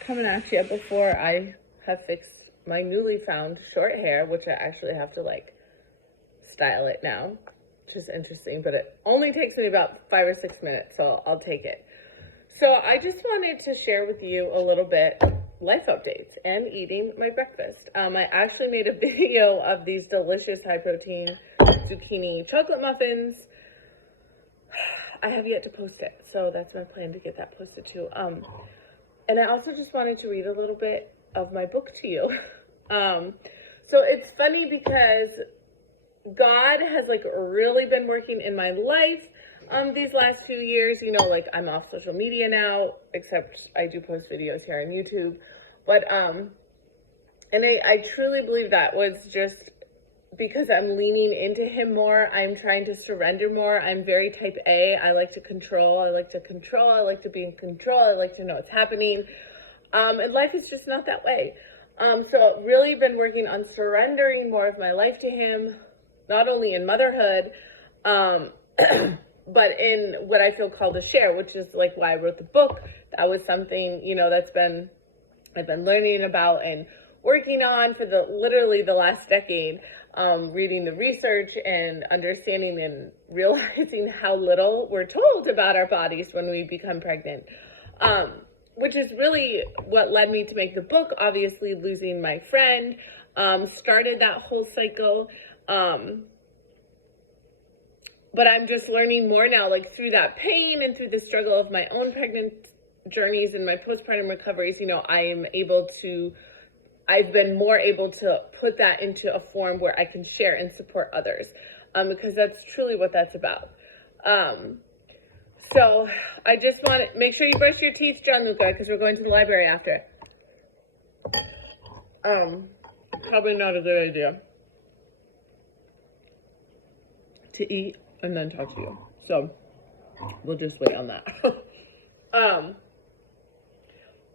coming at you before I have fixed my newly found short hair, which I actually have to like style it now, which is interesting, but it only takes me about 5 or 6 minutes, so I'll take it. So I just wanted to share with you a little bit life updates and eating my breakfast. I actually made a video of these delicious high protein zucchini chocolate muffins. I have yet to post it, so that's my plan to get that posted too. And I also just wanted to read a little bit of my book to you. So it's funny because God has like really been working in my life these last few years. You know, like I'm off social media now, except I do post videos here on YouTube. But and I truly believe that was just because I'm leaning into him more. I'm trying to surrender more. I'm very type A. I like to control. I like to control. I like to be in control. I like to know what's happening. And life is just not that way. So I've really been working on surrendering more of my life to him, not only in motherhood, but in what I feel called to share, which is like why I wrote the book. That was something, you know, I've been learning about and working on for literally the last decade. Reading the research and understanding and realizing how little we're told about our bodies when we become pregnant, which is really what led me to make the book. Obviously, losing my friend started that whole cycle, but I'm just learning more now, like through that pain and through the struggle of my own pregnant journeys and my postpartum recoveries. You know, I've been more able to put that into a form where I can share and support others, because that's truly what that's about. So I just want to make sure you brush your teeth, Gianluca, because we're going to the library after. Probably not a good idea to eat and then talk to you. So we'll just wait on that.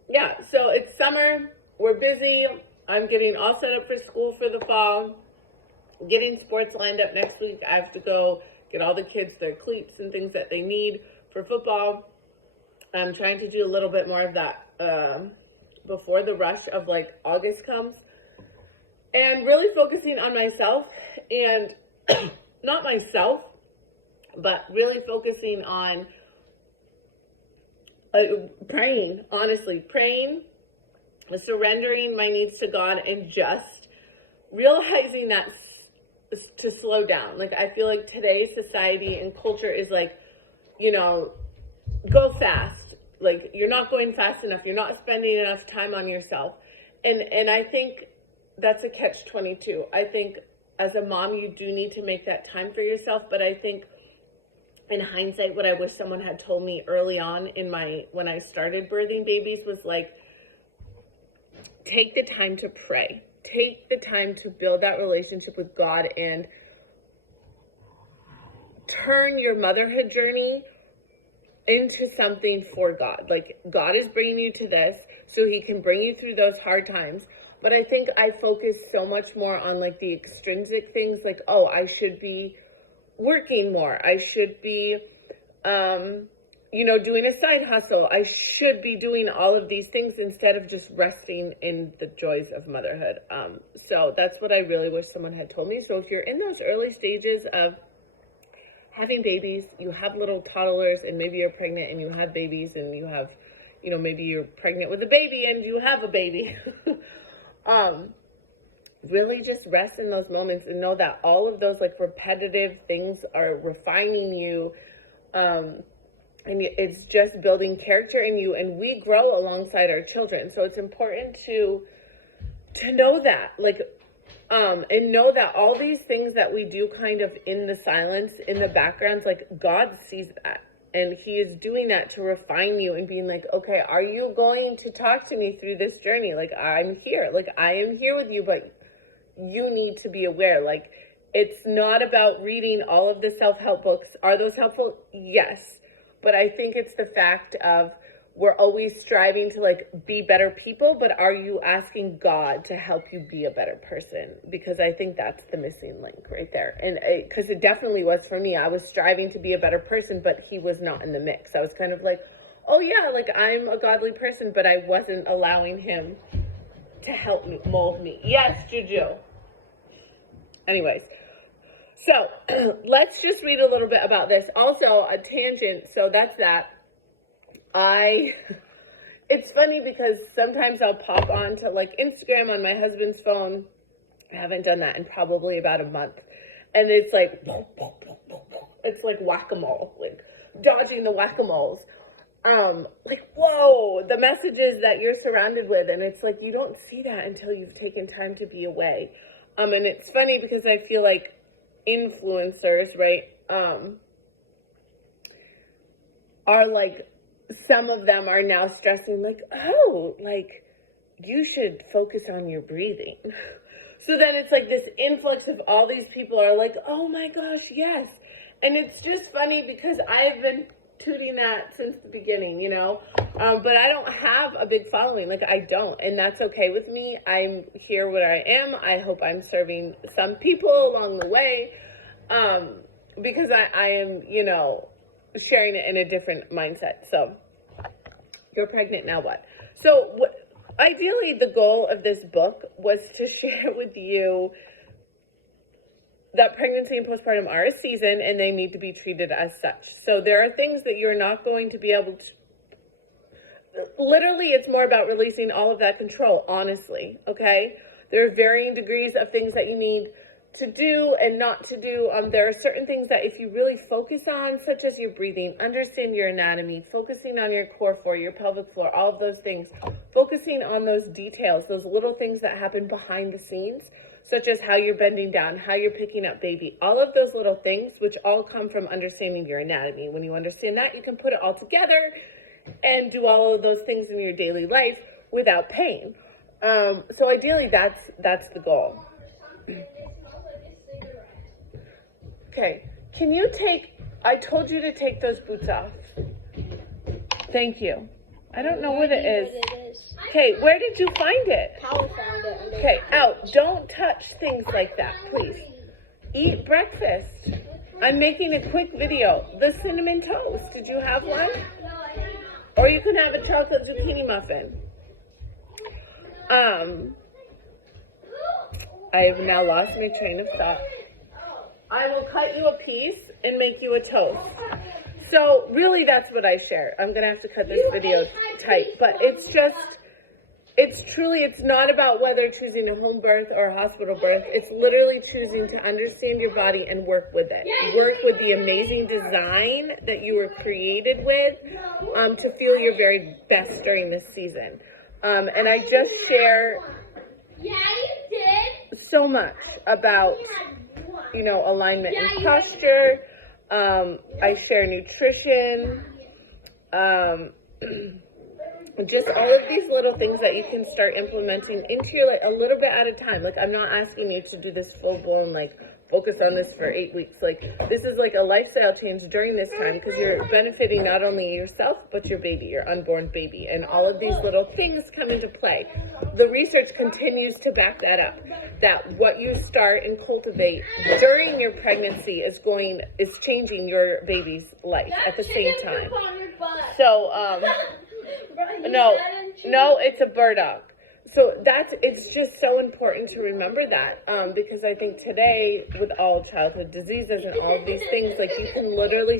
Yeah, so it's summer. We're busy. I'm getting all set up for school for the fall, getting sports lined up next week. I have to go get all the kids their cleats and things that they need for football. I'm trying to do a little bit more of that before the rush of like August comes, and really focusing on myself and not myself, but really focusing on praying, honestly, praying, surrendering my needs to God, and just realizing that to slow down. Like, I feel like today's society and culture is like, you know, go fast. Like, you're not going fast enough. You're not spending enough time on yourself. And I think that's a catch-22. I think as a mom, you do need to make that time for yourself. But I think in hindsight, what I wish someone had told me early on when I started birthing babies was like, take the time to pray. Take the time to build that relationship with God and turn your motherhood journey into something for God. Like, God is bringing you to this so he can bring you through those hard times. But I think I focus so much more on like the extrinsic things, like, oh, I should be working more. I should be, you know, doing a side hustle. I should be doing all of these things instead of just resting in the joys of motherhood. So that's what I really wish someone had told me. So if you're in those early stages of having babies, you have little toddlers, and maybe you're pregnant and you have babies, and you have, you know, maybe you're pregnant with a baby and you have a baby. Really just rest in those moments and know that all of those like repetitive things are refining you. And it's just building character in you, and we grow alongside our children. So it's important to know that, like, and know that all these things that we do kind of in the silence, in the backgrounds, like God sees that, and he is doing that to refine you and being like, okay, are you going to talk to me through this journey? Like, I'm here, like I am here with you, but you need to be aware. Like, it's not about reading all of the self-help books. Are those helpful? Yes. But I think it's the fact of we're always striving to like be better people, but are you asking God to help you be a better person? Because I think that's the missing link right there. And because it definitely was for me. I was striving to be a better person, but he was not in the mix. I was kind of like, oh yeah, like I'm a godly person, but I wasn't allowing him to help me, mold me. Yes, Juju. Anyways, so let's just read a little bit about this. Also, a tangent, so that's that. It's funny because sometimes I'll pop on to like Instagram on my husband's phone. I haven't done that in probably about a month. And it's like, it's like whack-a-mole, like dodging the whack-a-moles. Like, whoa, the messages that you're surrounded with. And it's like, you don't see that until you've taken time to be away. And it's funny because I feel like influencers, right, are like, some of them are now stressing like, oh, like you should focus on your breathing. So then it's like this influx of all these people are like, oh my gosh, yes. And it's just funny because I've been tooting that since the beginning, you know, but I don't have a big following. Like I don't, and that's okay with me. I'm here where I am. I hope I'm serving some people along the way, because I am, you know, sharing it in a different mindset. So you're pregnant, now what? So ideally the goal of this book was to share with you that pregnancy and postpartum are a season and they need to be treated as such. So there are things that you're not going to be able to, literally it's more about releasing all of that control, honestly, okay? There are varying degrees of things that you need to do and not to do. There are certain things that if you really focus on, such as your breathing, understand your anatomy, focusing on your core floor, your pelvic floor, all of those things, focusing on those details, those little things that happen behind the scenes, such as how you're bending down, how you're picking up baby, all of those little things, which all come from understanding your anatomy. When you understand that, you can put it all together and do all of those things in your daily life without pain. So ideally, that's the goal. Okay, can you I told you to take those boots off. Thank you. I don't know what it is. Okay, where did you find it? Power found it. Okay, out. Don't touch things like that, please. Eat breakfast. I'm making a quick video. The cinnamon toast. Did you have one? Or you can have a chocolate zucchini muffin. I have now lost my train of thought. I will cut you a piece and make you a toast. So really that's what I share. I'm going to have to cut this video tight, but it's not about whether choosing a home birth or a hospital birth. It's literally choosing to understand your body and work with it. Work with the amazing design that you were created with, to feel your very best during this season. And I just share so much about, you know, alignment and posture. I share nutrition, just all of these little things that you can start implementing into your life a little bit at a time. Like, I'm not asking you to do this full blown, like, focus on this for 8 weeks. Like, this is like a lifestyle change during this time because you're benefiting not only yourself, but your baby, your unborn baby. And all of these little things come into play. The research continues to back that up, that what you start and cultivate during your pregnancy is changing your baby's life at the same time. So, no, it's a burdock. So it's just so important to remember that, because I think today with all childhood diseases and all of these things, like, you can literally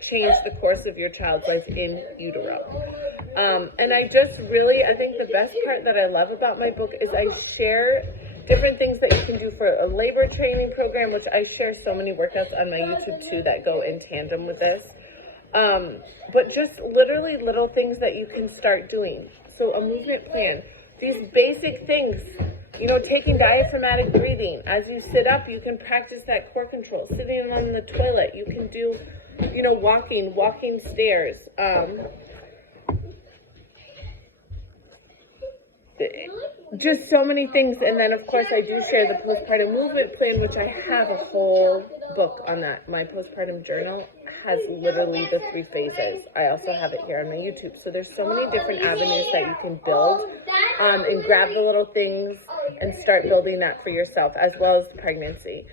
change the course of your child's life in utero. And I think the best part that I love about my book is I share different things that you can do for a labor training program, which I share so many workouts on my YouTube too that go in tandem with this. But just literally little things that you can start doing. So a movement plan. These basic things, you know, taking diaphragmatic breathing. As you sit up, you can practice that core control. Sitting on the toilet, you can do, you know, walking stairs. Just so many things. And then, of course, I do share the postpartum movement plan, which I have a whole book on that. My postpartum journal has literally the 3 phases. I also have it here on my YouTube. So there's so many different avenues that you can build, and grab the little things and start building that for yourself, as well as the pregnancy.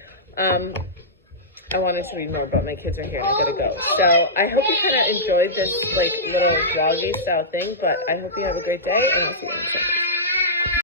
I wanted to read more, but my kids are here and I gotta go. So I hope you kind of enjoyed this like little vloggy style thing, but I hope you have a great day and I'll see you next time.